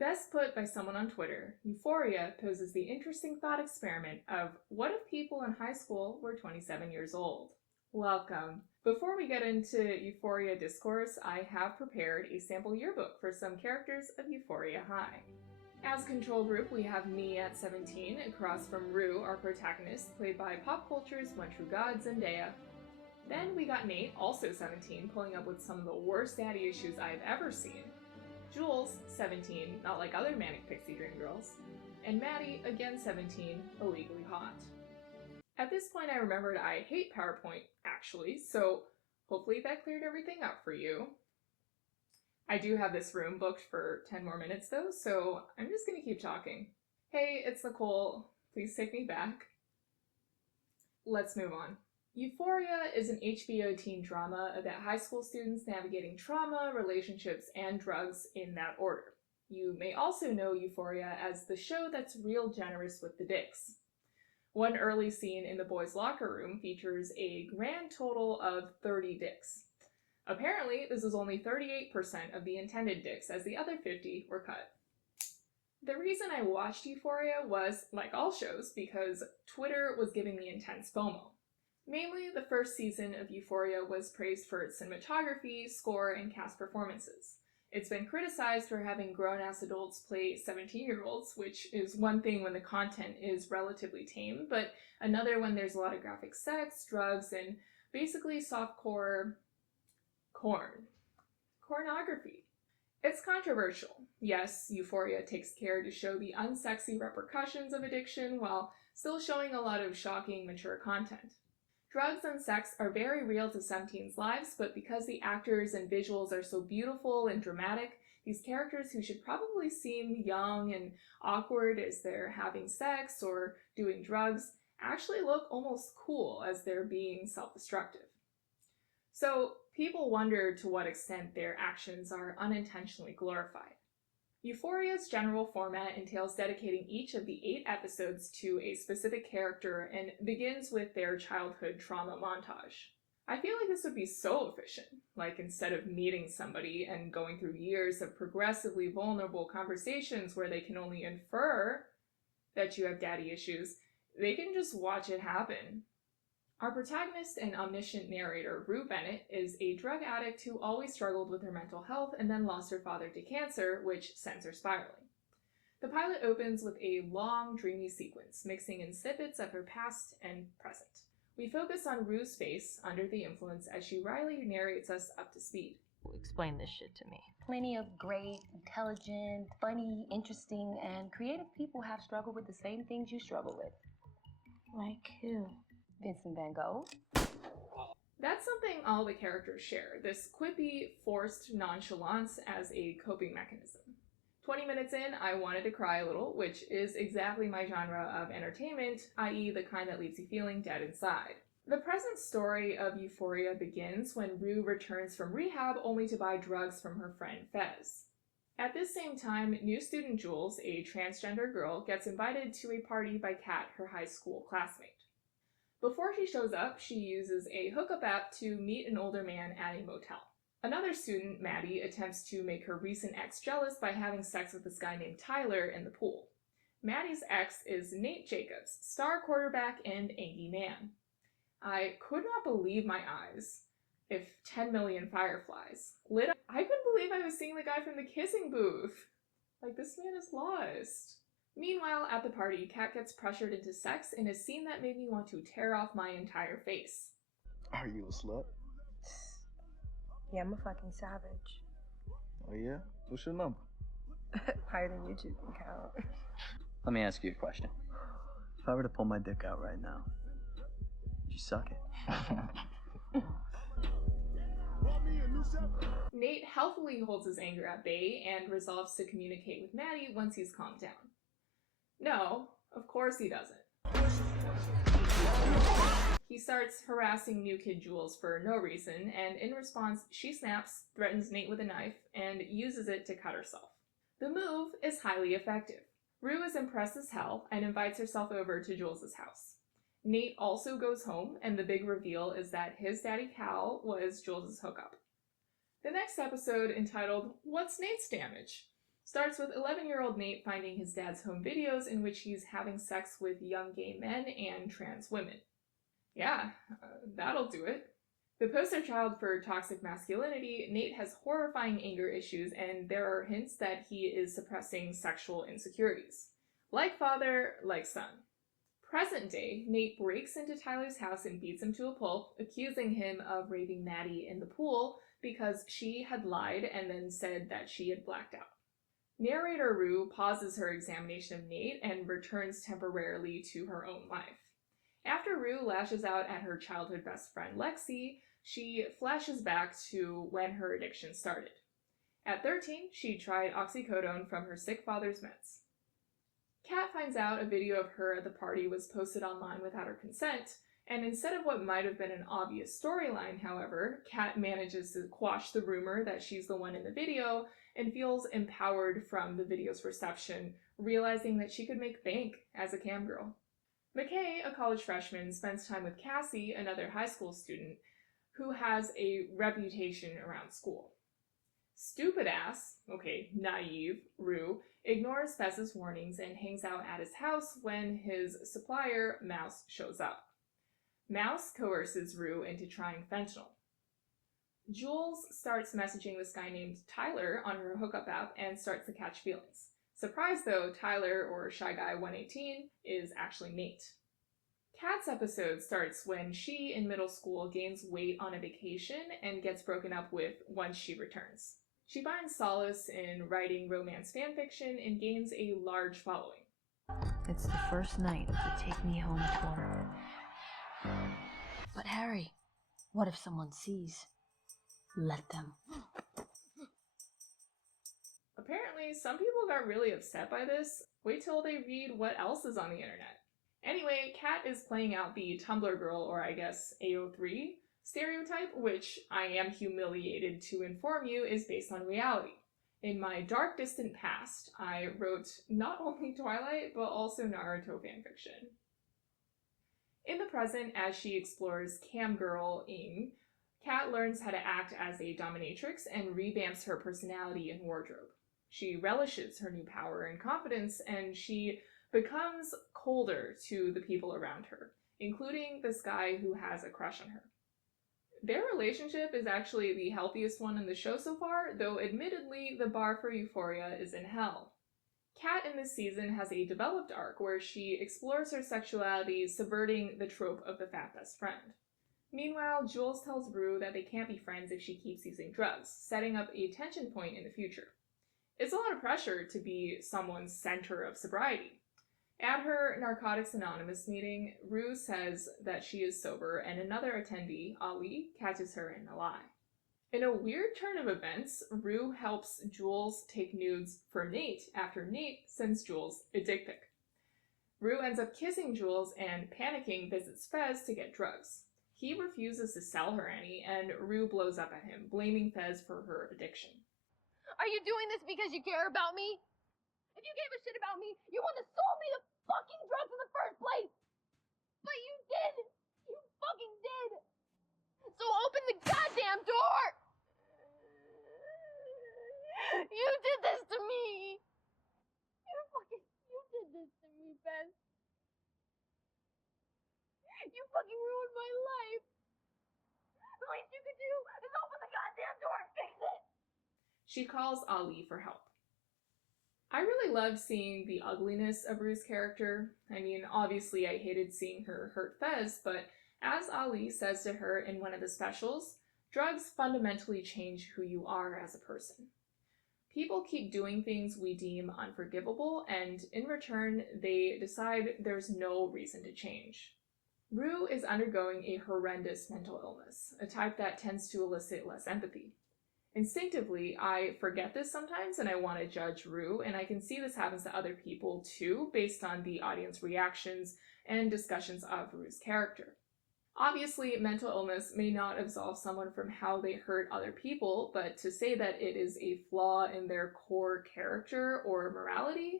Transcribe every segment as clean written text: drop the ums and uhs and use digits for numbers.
Best put by someone on Twitter, Euphoria poses the interesting thought experiment of what if people in high school were 27 years old? Welcome. Before we get into Euphoria Discourse, I have prepared a sample yearbook for some characters of Euphoria High. As control group, we have me at 17, across from Rue, our protagonist, played by pop culture's one true god, Zendaya. Then we got Nate, also 17, pulling up with some of the worst daddy issues I've ever seen. Jules, 17, not like other manic pixie dream girls. And Maddy, again 17, illegally hot. At this point I remembered I hate PowerPoint, actually, so hopefully that cleared everything up for you. I do have this room booked for 10 more minutes though, so I'm just gonna keep talking. Hey, it's Nicole. Please take me back. Let's move on. Euphoria is an HBO teen drama about high school students navigating trauma, relationships, and drugs in that order. You may also know Euphoria as the show that's real generous with the dicks. One early scene in the boys' locker room features a grand total of 30 dicks. Apparently, this is only 38% of the intended dicks, as the other 50 were cut. The reason I watched Euphoria was, like all shows, because Twitter was giving me intense FOMO. Mainly, the first season of Euphoria was praised for its cinematography, score, and cast performances. It's been criticized for having grown-ass adults play 17-year-olds, which is one thing when the content is relatively tame, but another when there's a lot of graphic sex, drugs, and basically softcore pornography. It's controversial. Yes, Euphoria takes care to show the unsexy repercussions of addiction while still showing a lot of shocking, mature content. Drugs and sex are very real to some teens' lives, but because the actors and visuals are so beautiful and dramatic, these characters who should probably seem young and awkward as they're having sex or doing drugs actually look almost cool as they're being self-destructive. So people wonder to what extent their actions are unintentionally glorified. Euphoria's general format entails dedicating each of the 8 episodes to a specific character and begins with their childhood trauma montage. I feel like this would be so efficient, like instead of meeting somebody and going through years of progressively vulnerable conversations where they can only infer that you have daddy issues, they can just watch it happen. Our protagonist and omniscient narrator, Rue Bennett, is a drug addict who always struggled with her mental health and then lost her father to cancer, which sends her spiraling. The pilot opens with a long, dreamy sequence, mixing in snippets of her past and present. We focus on Rue's face under the influence as she wryly narrates us up to speed. Explain this shit to me. Plenty of great, intelligent, funny, interesting, and creative people have struggled with the same things you struggle with. Like who? Vincent van Gogh. That's something all the characters share, this quippy, forced nonchalance as a coping mechanism. 20 minutes in, I wanted to cry a little, which is exactly my genre of entertainment, i.e. the kind that leaves you feeling dead inside. The present story of Euphoria begins when Rue returns from rehab only to buy drugs from her friend Fez. At this same time, new student Jules, a transgender girl, gets invited to a party by Kat, her high school classmate. Before she shows up, she uses a hookup app to meet an older man at a motel. Another student, Maddy, attempts to make her recent ex jealous by having sex with this guy named Tyler in the pool. Maddy's ex is Nate Jacobs, star quarterback and Angie Man. I could not believe my eyes. If 10 million fireflies lit up, I couldn't believe I was seeing the guy from the kissing booth. Like, this man is lost. Meanwhile, at the party, Kat gets pressured into sex in a scene that made me want to tear off my entire face. Are you a slut? Yeah, I'm a fucking savage. Oh yeah? What's your number? Higher than you two can count. Let me ask you a question. If I were to pull my dick out right now, would you suck it? Nate healthily holds his anger at bay and resolves to communicate with Maddy once he's calmed down. No, of course he doesn't. He starts harassing new kid Jules for no reason, and in response, she snaps, threatens Nate with a knife, and uses it to cut herself. The move is highly effective. Rue is impressed as hell and invites herself over to Jules' house. Nate also goes home, and the big reveal is that his daddy Cal was Jules' hookup. The next episode, entitled, What's Nate's Damage?, Starts with 11-year-old Nate finding his dad's home videos in which he's having sex with young gay men and trans women. Yeah, that'll do it. The poster child for toxic masculinity, Nate has horrifying anger issues, and there are hints that he is suppressing sexual insecurities. Like father, like son. Present day, Nate breaks into Tyler's house and beats him to a pulp, accusing him of raping Maddy in the pool because she had lied and then said that she had blacked out. Narrator Rue pauses her examination of Nate and returns temporarily to her own life. After Rue lashes out at her childhood best friend Lexi, she flashes back to when her addiction started. At 13, she tried oxycodone from her sick father's meds. Kat finds out a video of her at the party was posted online without her consent, and instead of what might have been an obvious storyline, however, Kat manages to quash the rumor that she's the one in the video and feels empowered from the video's reception, realizing that she could make bank as a cam girl. McKay, a college freshman, spends time with Cassie, another high school student, who has a reputation around school. Stupid ass, naive, Rue, ignores Fez's warnings and hangs out at his house when his supplier, Mouse, shows up. Mouse coerces Rue into trying fentanyl. Jules starts messaging this guy named Tyler on her hookup app and starts to catch feelings. Surprise though, Tyler, or Shy Guy 118, is actually Nate. Kat's episode starts when she, in middle school, gains weight on a vacation and gets broken up with once she returns. She finds solace in writing romance fanfiction and gains a large following. It's the first night of the Take Me Home tour. But Harry, what if someone sees? Let them. Apparently, some people got really upset by this. Wait till they read what else is on the internet. Anyway, Kat is playing out the Tumblr girl, or I guess AO3, stereotype, which I am humiliated to inform you is based on reality. In my dark distant past, I wrote not only Twilight, but also Naruto fanfiction. In the present, as she explores camgirl-ing, Kat learns how to act as a dominatrix and revamps her personality and wardrobe. She relishes her new power and confidence, and she becomes colder to the people around her, including this guy who has a crush on her. Their relationship is actually the healthiest one in the show so far, though admittedly the bar for Euphoria is in hell. Kat in this season has a developed arc where she explores her sexuality, subverting the trope of the fat best friend. Meanwhile, Jules tells Rue that they can't be friends if she keeps using drugs, setting up a tension point in the future. It's a lot of pressure to be someone's center of sobriety. At her Narcotics Anonymous meeting, Rue says that she is sober, and another attendee, Ali, catches her in a lie. In a weird turn of events, Rue helps Jules take nudes for Nate after Nate sends Jules a dick pic. Rue ends up kissing Jules and, panicking, visits Fez to get drugs. He refuses to sell her any, and Rue blows up at him, blaming Fez for her addiction. Are you doing this because you care about me? If you gave a shit about me, you wouldn't have sold me the fucking drugs in the first place! But you did! You fucking did! So open the goddamn door! You did this to me! You did this to me, Fez. You fucking ruined my life! The least you could do is open the goddamn door and fix it! She calls Ali for help. I really loved seeing the ugliness of Rue's character. I mean, obviously I hated seeing her hurt Fez, but as Ali says to her in one of the specials, drugs fundamentally change who you are as a person. People keep doing things we deem unforgivable, and in return, they decide there's no reason to change. Rue is undergoing a horrendous mental illness, a type that tends to elicit less empathy. Instinctively, I forget this sometimes and I want to judge Rue, and I can see this happens to other people too, based on the audience reactions and discussions of Rue's character. Obviously, mental illness may not absolve someone from how they hurt other people, but to say that it is a flaw in their core character or morality,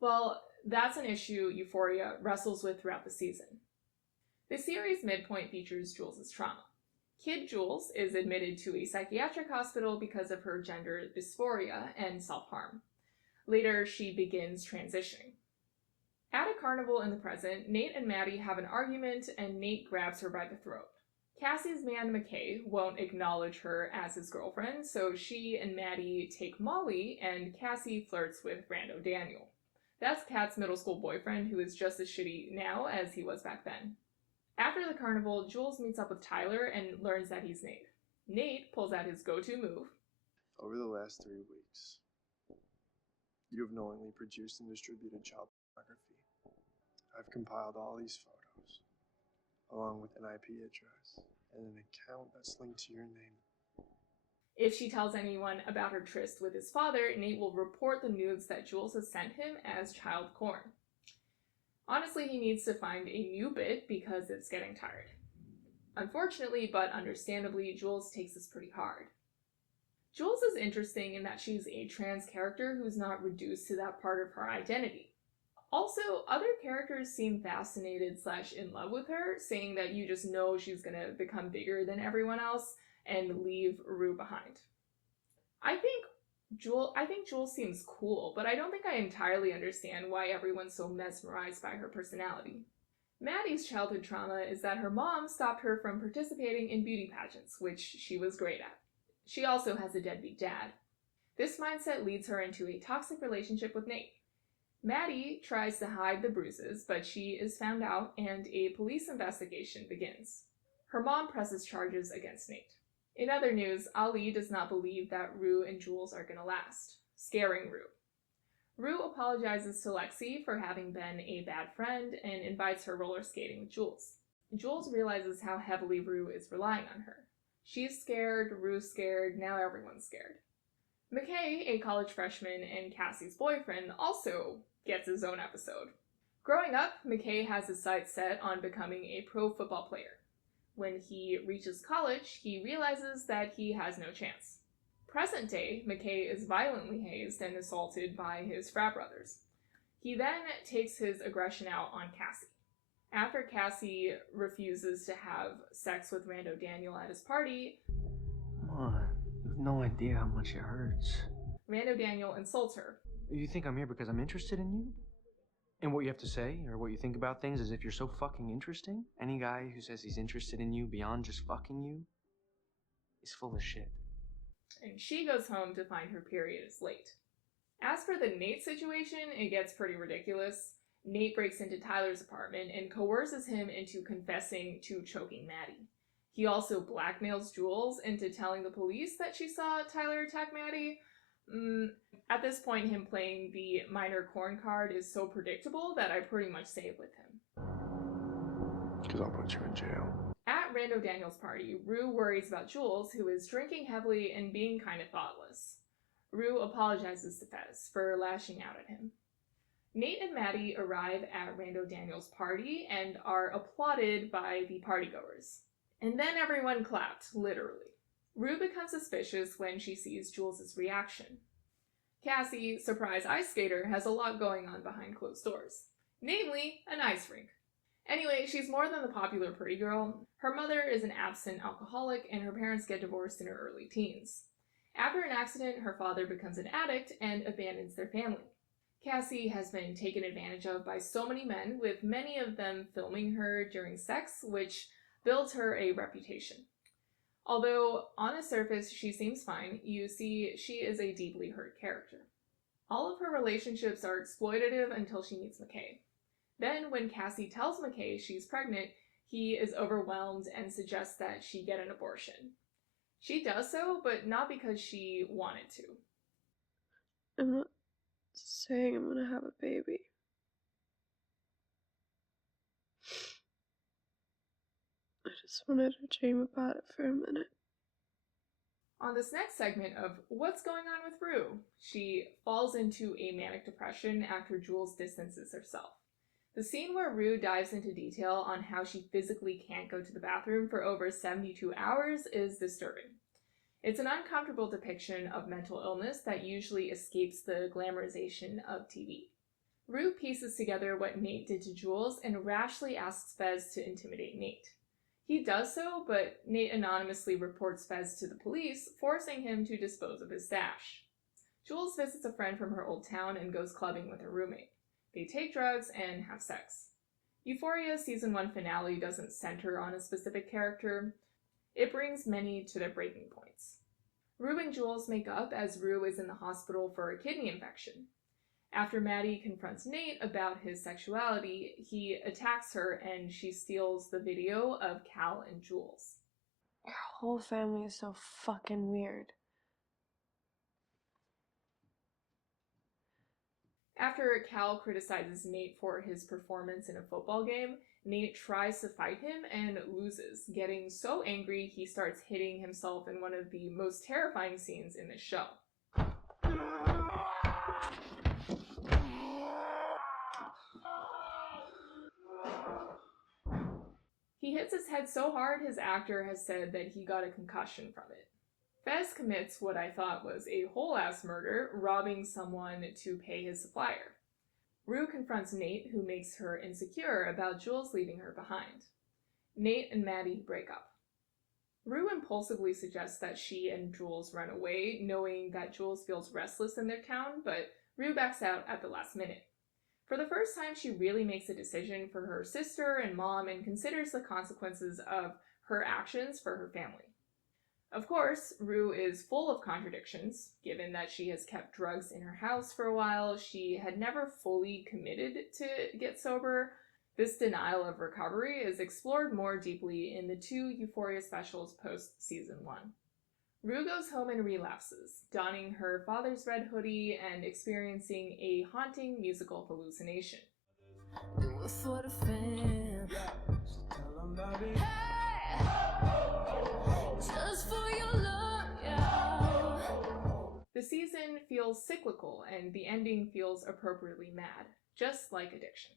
well, that's an issue Euphoria wrestles with throughout the season. The series' midpoint features Jules' trauma. Kid Jules is admitted to a psychiatric hospital because of her gender dysphoria and self-harm. Later, she begins transitioning. At a carnival in the present, Nate and Maddy have an argument and Nate grabs her by the throat. Cassie's man McKay won't acknowledge her as his girlfriend, so she and Maddy take Molly and Cassie flirts with Rando Daniel. That's Kat's middle school boyfriend who is just as shitty now as he was back then. After the carnival, Jules meets up with Tyler and learns that he's Nate. Nate pulls out his go-to move. Over the last 3 weeks, you have knowingly produced and distributed child pornography. I've compiled all these photos, along with an IP address and an account that's linked to your name. If she tells anyone about her tryst with his father, Nate will report the nudes that Jules has sent him as child porn. Honestly, he needs to find a new bit because it's getting tired. Unfortunately, but understandably, Jules takes this pretty hard. Jules is interesting in that she's a trans character who's not reduced to that part of her identity. Also, other characters seem fascinated / in love with her, saying that you just know she's gonna become bigger than everyone else and leave Rue behind. I think Jules seems cool, but I don't think I entirely understand why everyone's so mesmerized by her personality. Maddy's childhood trauma is that her mom stopped her from participating in beauty pageants, which she was great at. She also has a deadbeat dad. This mindset leads her into a toxic relationship with Nate. Maddy tries to hide the bruises, but she is found out and a police investigation begins. Her mom presses charges against Nate. In other news, Ali does not believe that Rue and Jules are gonna last, scaring Rue. Rue apologizes to Lexi for having been a bad friend and invites her roller skating with Jules. Jules realizes how heavily Rue is relying on her. She's scared, Rue's scared, now everyone's scared. McKay, a college freshman and Cassie's boyfriend, also gets his own episode. Growing up, McKay has his sights set on becoming a pro football player. When he reaches college, he realizes that he has no chance. Present day, McKay is violently hazed and assaulted by his frat brothers. He then takes his aggression out on Cassie. After Cassie refuses to have sex with Rando Daniel at his party, come on, you have no idea how much it hurts. Rando Daniel insults her. You think I'm here because I'm interested in you? And what you have to say, or what you think about things, as if you're so fucking interesting? Any guy who says he's interested in you beyond just fucking you is full of shit. And she goes home to find her period is late. As for the Nate situation, it gets pretty ridiculous. Nate breaks into Tyler's apartment and coerces him into confessing to choking Maddy. He also blackmails Jules into telling the police that she saw Tyler attack Maddy. At this point, him playing the minor corn card is so predictable that I pretty much save with him. Because I'll put you in jail. At Rando Daniel's party, Rue worries about Jules, who is drinking heavily and being kind of thoughtless. Rue apologizes to Fez for lashing out at him. Nate and Maddy arrive at Rando Daniel's party and are applauded by the partygoers. And then everyone clapped, literally. Rue becomes suspicious when she sees Jules' reaction. Cassie, surprise ice skater, has a lot going on behind closed doors. Namely, an ice rink. Anyway, she's more than the popular pretty girl. Her mother is an absent alcoholic and her parents get divorced in her early teens. After an accident, her father becomes an addict and abandons their family. Cassie has been taken advantage of by so many men, with many of them filming her during sex, which builds her a reputation. Although, on the surface, she seems fine, you see she is a deeply hurt character. All of her relationships are exploitative until she meets McKay. Then, when Cassie tells McKay she's pregnant, he is overwhelmed and suggests that she get an abortion. She does so, but not because she wanted to. I'm not saying I'm gonna have a baby. I just wanted to dream about it for a minute. On this next segment of What's Going On with Rue, she falls into a manic depression after Jules distances herself. The scene where Rue dives into detail on how she physically can't go to the bathroom for over 72 hours is disturbing. It's an uncomfortable depiction of mental illness that usually escapes the glamorization of TV. Rue pieces together what Nate did to Jules and rashly asks Fez to intimidate Nate. He does so, but Nate anonymously reports Fez to the police, forcing him to dispose of his stash. Jules visits a friend from her old town and goes clubbing with her roommate. They take drugs and have sex. Euphoria Season 1 finale doesn't center on a specific character. It brings many to their breaking points. Rue and Jules make up as Rue is in the hospital for a kidney infection. After Maddy confronts Nate about his sexuality, he attacks her and she steals the video of Cal and Jules. Your whole family is so fucking weird. After Cal criticizes Nate for his performance in a football game, Nate tries to fight him and loses. Getting so angry, he starts hitting himself in one of the most terrifying scenes in the show. He hits his head so hard his actor has said that he got a concussion from it. Fez commits what I thought was a whole-ass murder, robbing someone to pay his supplier. Rue confronts Nate, who makes her insecure about Jules leaving her behind. Nate and Maddy break up. Rue impulsively suggests that she and Jules run away, knowing that Jules feels restless in their town, but Rue backs out at the last minute. For the first time, she really makes a decision for her sister and mom and considers the consequences of her actions for her family. Of course, Rue is full of contradictions. Given that she has kept drugs in her house for a while, she had never fully committed to get sober. This denial of recovery is explored more deeply in the 2 Euphoria specials post-Season 1. Rue goes home and relapses, donning her father's red hoodie and experiencing a haunting musical hallucination. The season feels cyclical and the ending feels appropriately mad, just like addiction.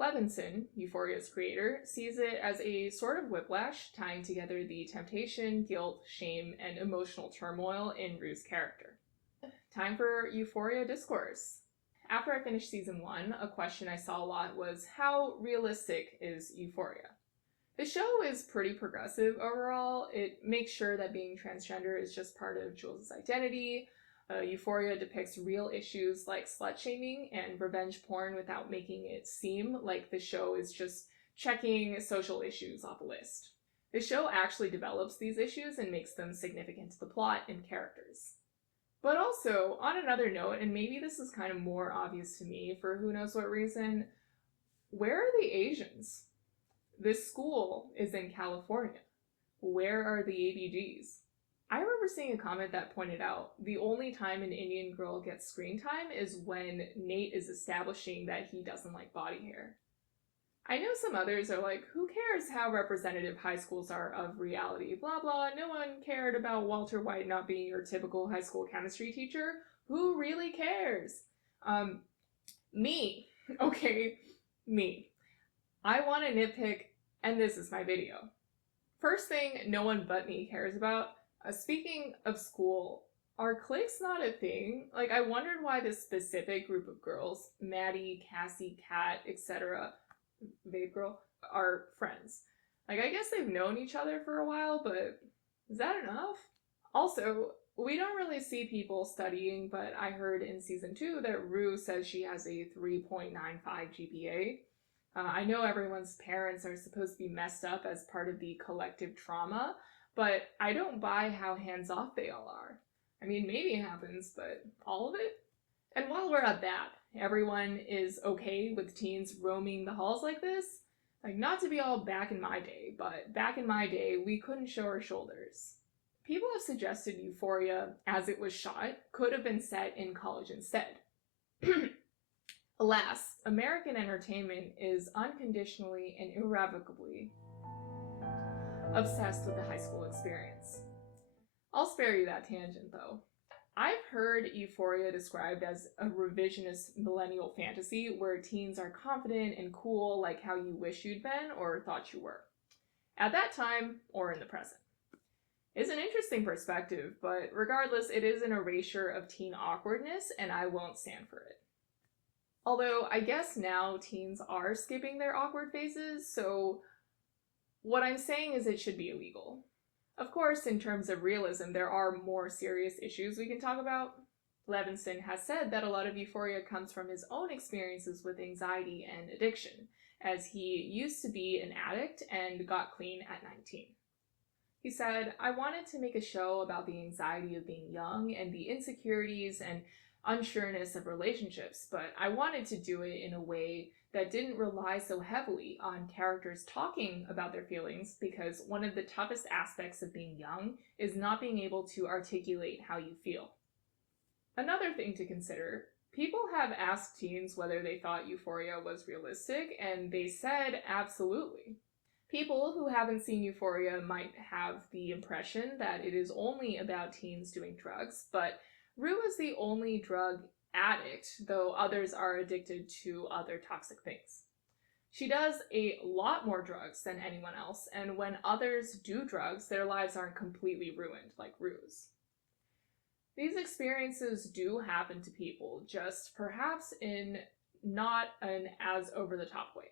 Levinson, Euphoria's creator, sees it as a sort of whiplash, tying together the temptation, guilt, shame, and emotional turmoil in Rue's character. Time for Euphoria Discourse. After I finished Season 1, a question I saw a lot was, how realistic is Euphoria? The show is pretty progressive overall. It makes sure that being transgender is just part of Jules' identity. Euphoria depicts real issues like slut-shaming and revenge porn without making it seem like the show is just checking social issues off a list. The show actually develops these issues and makes them significant to the plot and characters. But also, on another note, and maybe this is kind of more obvious to me for who knows what reason, where are the Asians? This school is in California. Where are the ABGs? I remember seeing a comment that pointed out the only time an Indian girl gets screen time is when Nate is establishing that he doesn't like body hair. I know some others are like, who cares how representative high schools are of reality? Blah blah, no one cared about Walter White not being your typical high school chemistry teacher. Who really cares? Me. Okay, me. I want to nitpick, and this is my video. First thing no one but me cares about, speaking of school, are cliques not a thing? Like, I wondered why this specific group of girls, Maddy, Cassie, Kat, etc., Vape Girl, are friends. Like, I guess they've known each other for a while, but is that enough? Also, we don't really see people studying, but I heard in Season 2 that Rue says she has a 3.95 GPA. I know everyone's parents are supposed to be messed up as part of the collective trauma, but I don't buy how hands-off they all are. I mean, maybe it happens, but all of it? And while we're at that, everyone is okay with teens roaming the halls like this? Like, not to be all back in my day, but back in my day, we couldn't show our shoulders. People have suggested Euphoria, as it was shot, could have been set in college instead. Alas, American entertainment is unconditionally and irrevocably obsessed with the high school experience. I'll spare you that tangent, though. I've heard Euphoria described as a revisionist millennial fantasy where teens are confident and cool like how you wish you'd been or thought you were, at that time or in the present. It's an interesting perspective, but regardless, it is an erasure of teen awkwardness, and I won't stand for it. Although, I guess now teens are skipping their awkward phases, so what I'm saying is it should be illegal. Of course, in terms of realism, there are more serious issues we can talk about. Levinson has said that a lot of Euphoria comes from his own experiences with anxiety and addiction, as he used to be an addict and got clean at 19. He said, "I wanted to make a show about the anxiety of being young and the insecurities and unsureness of relationships, but I wanted to do it in a way that didn't rely so heavily on characters talking about their feelings, because one of the toughest aspects of being young is not being able to articulate how you feel." Another thing to consider, people have asked teens whether they thought Euphoria was realistic, and they said absolutely. People who haven't seen Euphoria might have the impression that it is only about teens doing drugs, but Rue is the only drug addict, though others are addicted to other toxic things. She does a lot more drugs than anyone else, and when others do drugs, their lives aren't completely ruined like Rue's. These experiences do happen to people, just perhaps in not an as over-the-top way.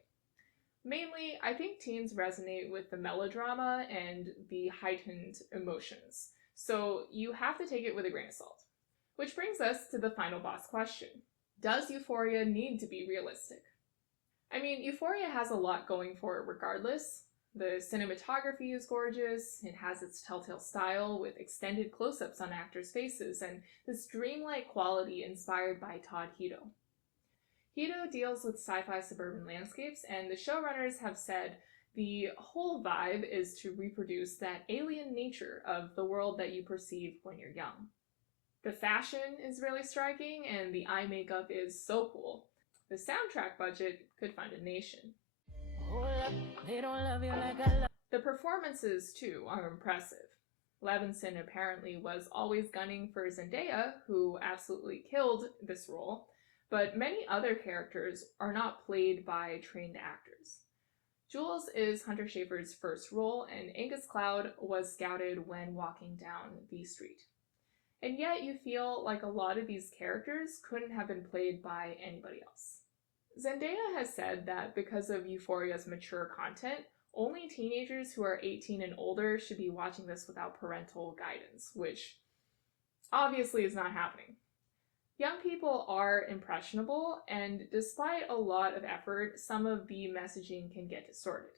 Mainly, I think teens resonate with the melodrama and the heightened emotions, so you have to take it with a grain of salt. Which brings us to the final boss question. Does Euphoria need to be realistic? I mean, Euphoria has a lot going for it regardless. The cinematography is gorgeous, it has its telltale style with extended close-ups on actors' faces, and this dreamlike quality inspired by Todd Hito. Hito deals with sci-fi suburban landscapes, and the showrunners have said the whole vibe is to reproduce that alien nature of the world that you perceive when you're young. The fashion is really striking, and the eye makeup is so cool. The soundtrack budget could fund a nation. The performances, too, are impressive. Levinson apparently was always gunning for Zendaya, who absolutely killed this role, but many other characters are not played by trained actors. Jules is Hunter Schafer's first role, and Angus Cloud was scouted when walking down the street. And yet you feel like a lot of these characters couldn't have been played by anybody else. Zendaya has said that because of Euphoria's mature content, only teenagers who are 18 and older should be watching this without parental guidance, which obviously is not happening. Young people are impressionable, and despite a lot of effort, some of the messaging can get distorted.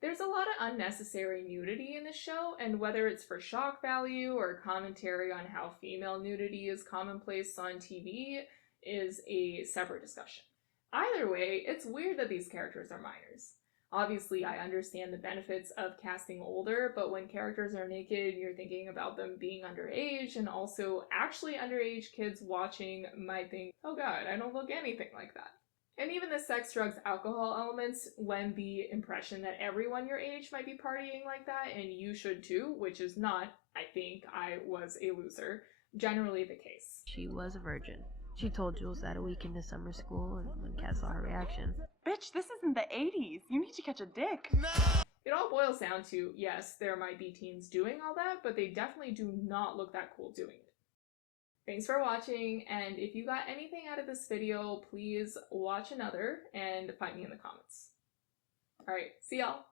There's a lot of unnecessary nudity in the show, and whether it's for shock value or commentary on how female nudity is commonplace on TV is a separate discussion. Either way, it's weird that these characters are minors. Obviously, I understand the benefits of casting older, but when characters are naked, you're thinking about them being underage, and also actually underage kids watching might think, oh god, I don't look anything like that. And even the sex, drugs, alcohol elements lend the impression that everyone your age might be partying like that, and you should too, which is not, I think I was a loser, generally the case. She was a virgin. She told Jules that a week into summer school, and when Kat saw her reaction. Bitch, this isn't the 80s. You need to catch a dick. It all boils down to, yes, there might be teens doing all that, but they definitely do not look that cool doing it. Thanks for watching, and if you got anything out of this video, please watch another and find me in the comments. Alright, see y'all!